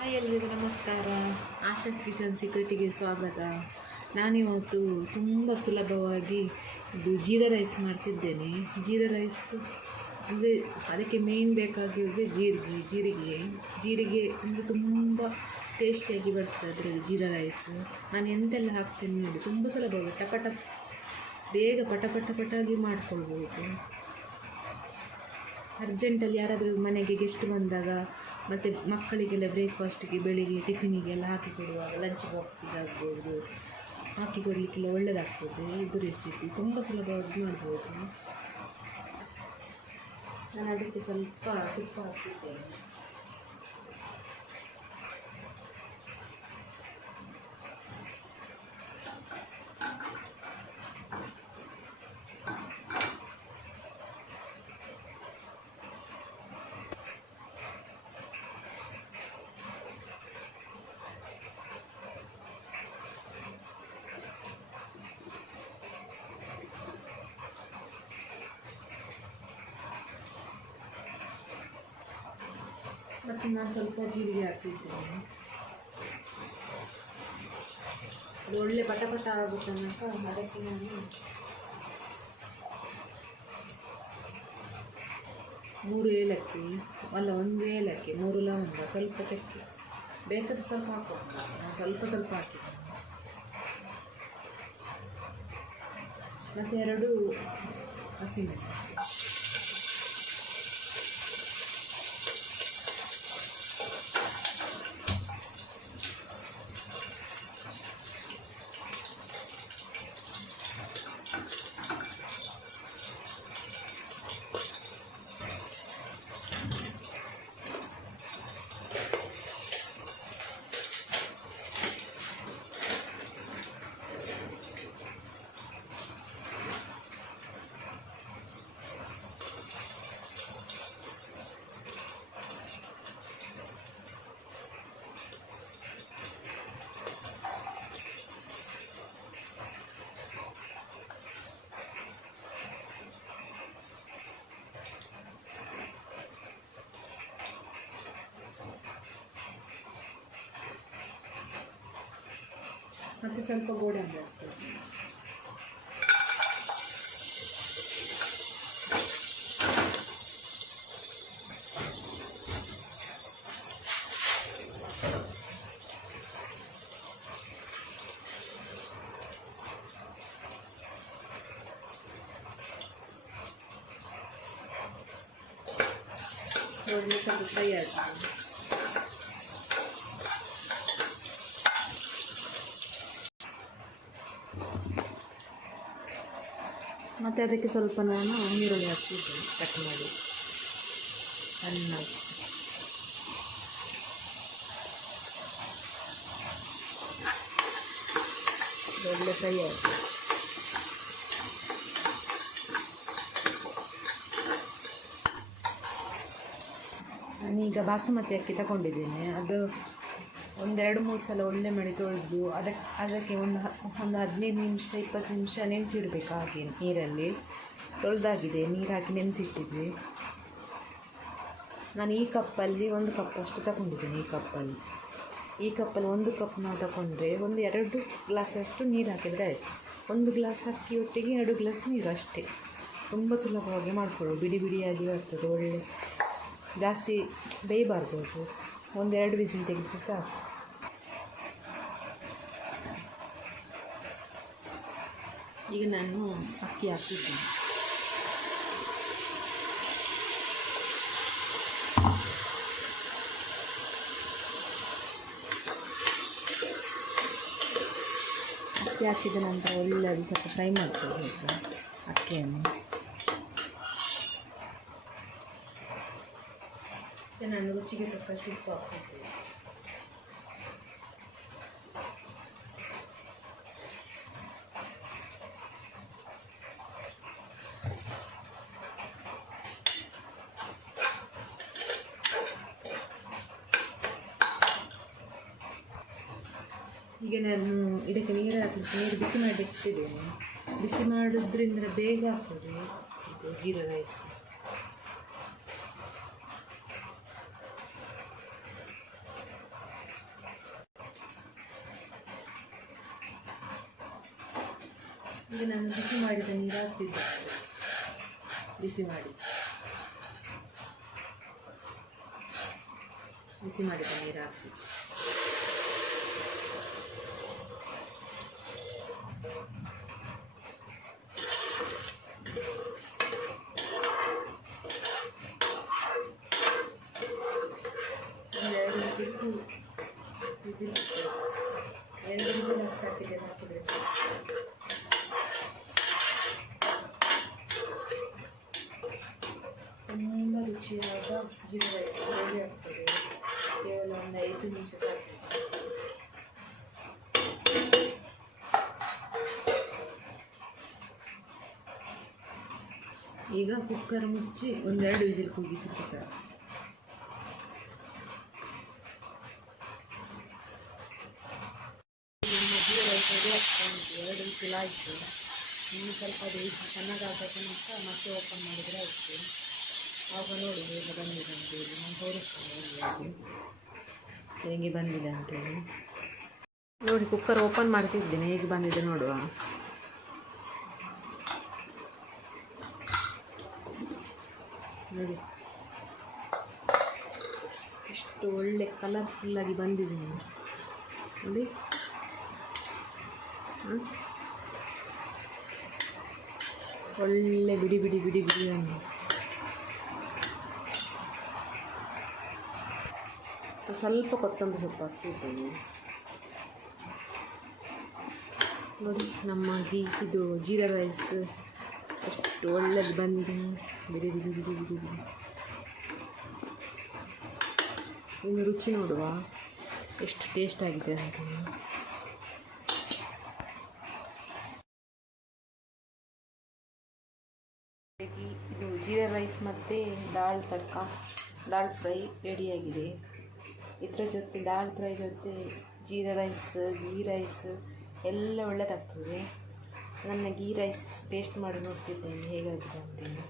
Hi ಎಲ್ಲರಿಗೂ ನಮಸ್ಕಾರ. Asha's kitchen ಸೀಕ್ರೆಟಿಗೆ ಸ್ವಾಗತ. ನಾನಿವತ್ತು ತುಂಬ ಸುಲಭವಾಗಿ ಇದು ಜೀರಾ ರೈಸ್ ಮಾಡ್ತಿದ್ದೇನೆ. ಜೀರಾ ರೈಸ್ ಅಂದರೆ ಅದಕ್ಕೆ ಮೇಯ್ನ್ ಬೇಕಾಗಿರೋದು ಜೀರಿಗೆ ಜೀರಿಗೆ. ಜೀರಿಗೆ ಅಂದರೆ ತುಂಬ ಟೇಸ್ಟಿಯಾಗಿ ಬರ್ತದೆ ಅದರಲ್ಲಿ ಜೀರಾ ರೈಸ್. ನಾನು ಎಂತೆಲ್ಲ ಹಾಕ್ತೇನೆ ನೋಡಿ, ತುಂಬ ಸುಲಭವಾಗಿ ಪಟಪಟ ಪಟ, ಬೇಗ ಪಟ ಪಟ ಪಟಾಗಿ ಮಾಡ್ಕೊಳ್ಬೋದು. ಅರ್ಜೆಂಟಲ್ಲಿ ಯಾರಾದರೂ ಮನೆಗೆ ಗೆಸ್ಟ್ ಬಂದಾಗ ಮತ್ತು ಮಕ್ಕಳಿಗೆಲ್ಲ ಬ್ರೇಕ್ಫಾಸ್ಟಿಗೆ ಬೆಳಿಗ್ಗೆ ಟಿಫಿನಿಗೆಲ್ಲ ಹಾಕಿ ಕೊಡುವಾಗ ಲಂಚ್ ಬಾಕ್ಸಿಗೆ ಆಗ್ಬೋದು ಹಾಕಿ ಕೊಡಲಿಕ್ಕೆಲ್ಲ ಒಳ್ಳೆಯದಾಗ್ತದೆ ಇದು ರೆಸಿಪಿ ತುಂಬ ಸುಲಭವಾಗಿ ಮಾಡ್ಬೋದು. ನಾನು ಅದಕ್ಕೆ ಸ್ವಲ್ಪ ತುಪ್ಪ ಹಾಕಿದ್ದೇನೆ ಮತ್ತು ನಾನು ಸ್ವಲ್ಪ ಜೀರಿಗೆ ಹಾಕಿದ್ದೇನೆ ಅದು ಒಳ್ಳೆ ಪಟ ಪಟ ಆಗೋ ತನಕ ಅದಕ್ಕೆ ನಾನು ಮೂರು ಏಲಕ್ಕಿ, ಅಲ್ಲ ಒಂದು ಏಲಕ್ಕಿ, ಮೂರು ಲವಂಗ, ಸ್ವಲ್ಪ ಚಕ್ಕೆ. ಬೇಕಾದ್ರೆ ಸ್ವಲ್ಪ ಹಾಕೋದು ನಾನು ಸ್ವಲ್ಪ ಸ್ವಲ್ಪ ಹಾಕಿದ್ದೇನೆ ಮತ್ತು ಎರಡು ಹಸಿಮೆಣಸು. ಮತ್ತು ಸ್ವಲ್ಪ ಗೋಡಂಬಿ ಹಾಕ್ತೇನೆ ಒಳ್ಳೆ ಸ್ವಲ್ಪ ಫ್ರೈ ಆಗ್ತದೆ ಮತ್ತು ಅದಕ್ಕೆ ಸ್ವಲ್ಪ ನಾನು ಈರುಳ್ಳಿ ಹಾಕ್ತಿದ್ದೇನೆ ಕಟ್ ಮಾಡಿ. ಅನ್ನ. ಒಳ್ಳೆ ಫ್ರೈ ಆಯಿತು. ನಾನೀಗ ಬಾಸುಮತಿ ಅಕ್ಕಿ ತಗೊಂಡಿದ್ದೇನೆ. ಅದು ಒಂದೆರಡು ಮೂರು ಸಲ ಒಳ್ಳೆ ಮಾಡಿ ತೊಳೆದು ಅದಕ್ಕೆ ಅದಕ್ಕೆ ಒಂದು ಒಂದು ಹದಿನೈದು ನಿಮಿಷ, ಇಪ್ಪತ್ತು ನಿಮಿಷ ನೆನೆಸಿಡ್ಬೇಕು ಹಾಗೆ ನೀರಲ್ಲಿ. ತೊಳೆದಾಗಿದೆ, ನೀರು ಹಾಕಿ ನಾನು ಈ ಕಪ್ಪಲ್ಲಿ ಒಂದು ಕಪ್ ಅಷ್ಟು ತಗೊಂಡಿದ್ದೇನೆ, ಈ ಕಪ್ಪಲ್ಲಿ. ಈ ಕಪ್ಪಲ್ಲಿ ಒಂದು ಕಪ್ ನಾವು ತಗೊಂಡ್ರೆ ಒಂದು ಎರಡು ಗ್ಲಾಸಷ್ಟು ನೀರು ಹಾಕಿದರೆ ಆಯಿತು. ಒಂದು ಗ್ಲಾಸ್ ಅಕ್ಕಿ ಒಟ್ಟಿಗೆ ಎರಡು ಗ್ಲಾಸ್ ನೀರು ಅಷ್ಟೇ. ತುಂಬ ಸುಲಭವಾಗಿ ಮಾಡ್ಕೊಳ್ಳೋದು. ಬಿಡಿ ಬಿಡಿಯಾಗಿ ಬರ್ತದೆ, ಒಳ್ಳೆ. ಜಾಸ್ತಿ ಬೇಯಬಾರ್ದು ಒಂದೆರಡು ಬಿಸಿಲು ತೆಗೆದು ಸಾಕು. ಈಗ ನಾನು ಅಕ್ಕಿ ಹಾಕಿದ್ದೀನಿ ಅಕ್ಕಿ ಹಾಕಿದ ನಂತರ ಒಳ್ಳೆ ಅದು ಸ್ವಲ್ಪ ಫ್ರೈ ಈಗ ಅಕ್ಕಿಯನ್ನು ನಾನು ರುಚಿಗೆ ತಕ್ಕಷ್ಟು ಉಪ್ಪು ಹಾಕ್ತಿದ್ದೇನೆ ಈಗ ನಾನು ಇದಕ್ಕೆ ನೀರು ಹಾಕಲಿಕ್ಕೆ ನೀರು ಬಿಸಿ ಮಾಡಿ ಇಟ್ಟಿದ್ದೇನೆ. ಬಿಸಿ ಮಾಡೋದ್ರಿಂದ ಬೇಗ ಆಗ್ತದೆ. ಇದು ಜೀರಾ ರೈಸ್ ಈಗ ನಾನು ಬಿಸಿ ಮಾಡಿದ ನೀರು ಹಾಕ್ತಿದ್ದೆ. ಬಿಸಿ ಮಾಡಿ. ಬಿಸಿ ಮಾಡಿದ ನೀರು ಹಾಕ್ತಿದ್ದೆ. ತುಂಬ ರುಚಿಯಾದ ಜೀರಾ ರೈಸ್ ಆಗ್ತದೆ. ಕೇವಲ ಒಂದು ಐದು ನಿಮಿಷ ಸಾಕು. ಈಗ ಕುಕ್ಕರ್ ಮುಚ್ಚಿ ಒಂದೆರಡು ವಿಸಿಲ್ ಕೂಗಿಸಿದ್ರೆ ಸಾಕು ನಮ್ಮ ಜೀರಾ ರೈಸ್ ಆಗ್ತಾ ಉಂಟು ಎರಡು ವಿಸಿಲ್ ಆಯಿತು ಇನ್ನು ಸ್ವಲ್ಪ ಅದು ಚೆನ್ನಾಗಾಗಬೇಕು ಅಂತ ಮತ್ತೆ ಓಪನ್ ಮಾಡಿದರೆ ಆಯಿತು. ಆವಾಗ ನೋಡಿ ಹೇಗೆ ಬಂದಿದೆ ಅಂತೇಳಿ ನಾನು ತೋರಿಸ್ತೇನೆ ಹೇಗೆ ಬಂದಿದೆ ಅಂತೇಳಿ ನೋಡಿ ಕುಕ್ಕರ್ ಓಪನ್ ಮಾಡ್ತಿದ್ದೇನೆ. ಹೇಗೆ ಬಂದಿದೆ ನೋಡುವ. ನೋಡಿ. ಎಷ್ಟು ಒಳ್ಳೆ ಕಲರ್ಫುಲ್ಲಾಗಿ ಬಂದಿದೆ. ನೋಡಿ? ಒಳ್ಳೆ ಬಿಡಿ ಬಿಡಿ ಬಿಡಿ ಬಿಡಿ ಹಣ್ಣು ಸ್ವಲ್ಪ ಕೊತ್ತಂಬರಿ ಸೊಪ್ಪು ಹಾಕ್ತಿರ್ತೀನಿ ನೋಡಿ, ನಮ್ಮ ಗೀ ಇದು ಜೀರಾ ರೈಸ್. ಎಷ್ಟು ಒಳ್ಳೆದು ಬಂದಿದೆ ಬಿಡಿ ಬಿಡಿ ಬಿಡಿ ಬಿಡಿ ಬಿಡಿ. ಇನ್ನು ರುಚಿ ನೋಡುವ. ಎಷ್ಟು ಟೇಸ್ಟ್ ಆಗಿದೆ ಅಂತ ಹಾಗಾಗಿ ಇದು ಜೀರಾ ರೈಸ್ ಮತ್ತು ದಾಲ್ ತಡ್ಕ. ದಾಲ್ ಫ್ರೈ ರೆಡಿಯಾಗಿದೆ ಇದರ ಜೊತೆ ದಾಲ್ ಫ್ರೈ ಜೊತೆ ಜೀರಾ ರೈಸ್ ಗೀ ರೈಸ್ ಎಲ್ಲ ಒಳ್ಳೆಯದಾಗ್ತದೆ ನನ್ನ ಗೀ ರೈಸ್ ಟೇಸ್ಟ್ ಮಾಡಿ ನೋಡ್ತಿದ್ದೇನೆ. ಹೇಗಾಗಿದೆ ಅಂತೇಳಿ